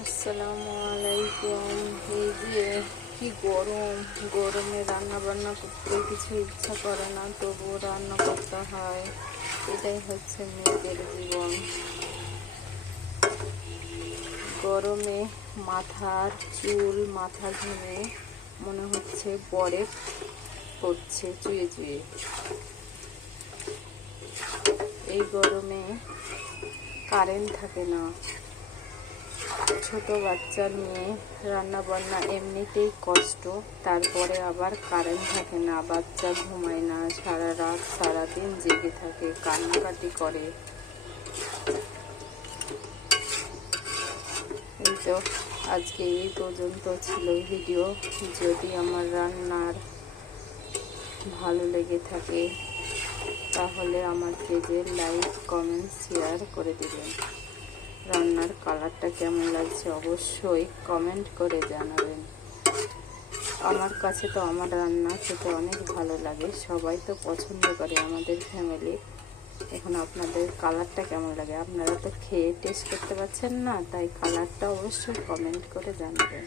আসসালামু আলাইকুম। এই যে কি গরম, গরমে রান্না বান্না করতে কিছু ইচ্ছা করে না, তবুও রান্না করতে হয়। এটাই হচ্ছে মেয়েদের জীবন। গরমে মাথার চুল, মাথা ঘেমে মনে হচ্ছে বরফ পড়ছে চুয়ে চুয়ে। এই গরমে কারেন্ট থাকে না, ছোট বাচ্চা নিয়ে রান্না বান্না এমনিতেই কষ্ট, তারপরে আবার কারেন্ট থাকে না, বাচ্চা ঘুমায় না, সারা রাত সারাদিন জেগে থাকে, কান্নাকাটি করে। এই তো আজকে এই পর্যন্ত ছিল ভিডিও। যদি আমার রান্নার ভালো লেগে থাকে তাহলে আমার পেজে লাইক, কমেন্ট, শেয়ার করে দিবেন। রান্নার কালারটা কেমন লাগছে অবশ্যই কমেন্ট করে জানাবেন। আমার কাছে তো আমার রান্না খেতে অনেক ভালো লাগে, সবাই তো পছন্দ করে আমাদের ফ্যামিলি। এখন আপনাদের কালারটা কেমন লাগে, আপনারা তো খেয়ে টেস্ট করতে পারছেন না, তাই কালারটা অবশ্যই কমেন্ট করে জানাবেন।